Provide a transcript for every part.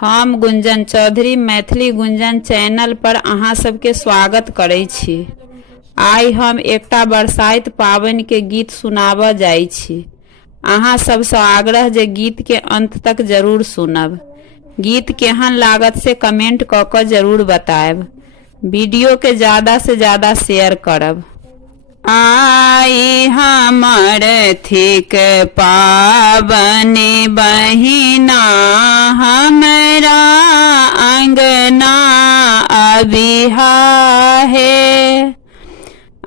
हम गुंजन चौधरी मैथिली गुंजन चैनल पर अहाँ सबके स्वागत करै छी। आइ हम एकटा बरसाइत पाबनि के गीत सुनाबऽ जाइ छी। अहाँ सबसँ आग्रह जे गीत के अंत तक जरूर सुनब। गीत केहन लागत से कमेंट कऽ कऽ जरूर बताएब। वीडियो के ज़्यादा से ज़्यादा शेयर करब। आई हमर थिक पाबनि बहिना हमरा अंगना अबिहाहे।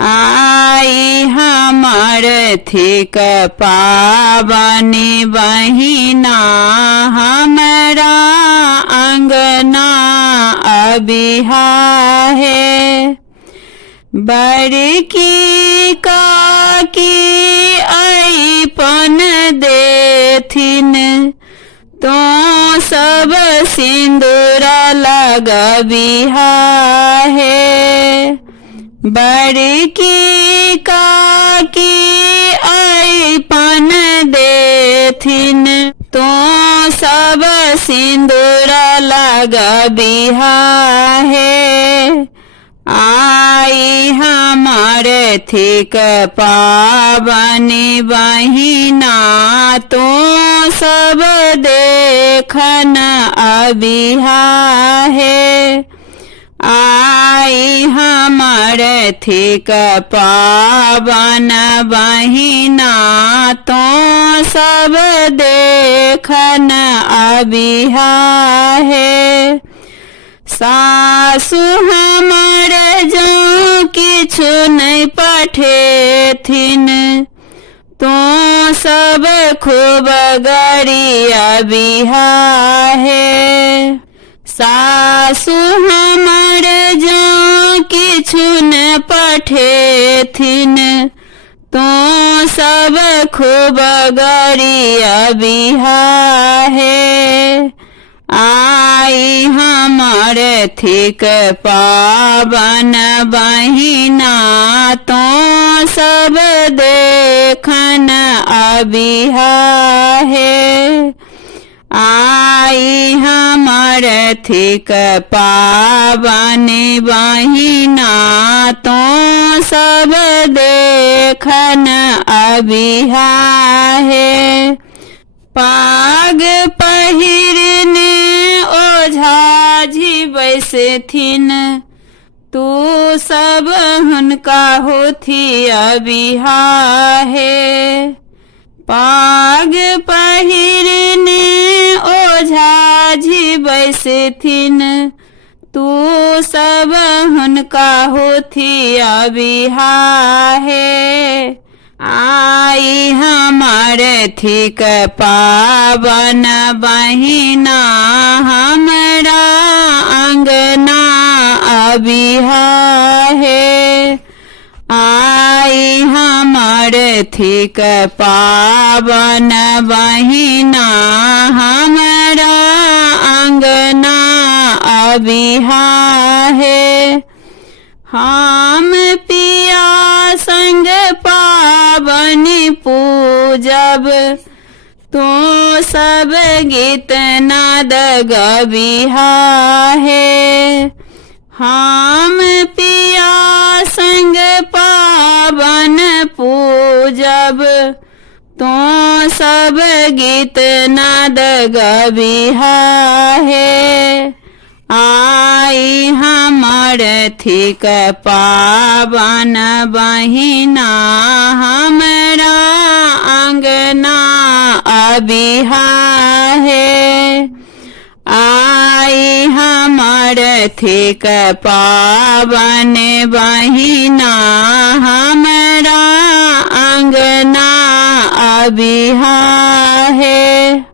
आई हमर थिक पाबनि बहिना हमरा अंगना अबिहाहे। बड़की काकी अइपन देथिन तो सब सिंदूर लगबिहा है। बड़की काकी अइपन देथिन तो सब सिंदूर लगबिहा है। आई हमर थिक पाबनि बहिना तो सब देखन अबिहा है। आई हमर थिक पाबन बहिना तो सब देखन अबिहा है। सासु हमर जँ किछु नहीं पठेथिन तो सब खूब गरियाबिहा है। सासु हमर जँ किछु न पठेथिन तो सब खूब गरियाबिहा है। आई हमर थिक पाबन बहिना तो सब देखन अबिहा है। आई हमर थिक पाबनि बहिना तो सब देखन अबिहा है। पाग पहिरने ओझाजी बैसेथिन तू सब हुनका होथी अबिहा है। पाग पहिरने ओझाजी बैसेथिन तू सब हुनका होथी अबिहा है। आई हमर थिक पाबन बहिना हमरा अंगना अबिहा है। आई हमर थिक पाबन बहिना हमरा अंगना अबिहा है। हम पिया संग पाबनि पूजब तो सब गीत नाद गबिहा है। हम पिया संग पाबन पूजब तो सब गीत नाद गबिहा है। आई हमर थिक पाबन बहिना हमरा अंगना अबिहा है। आई हमर थिक पाबन बहिना हमरा अंगना अबिहा है।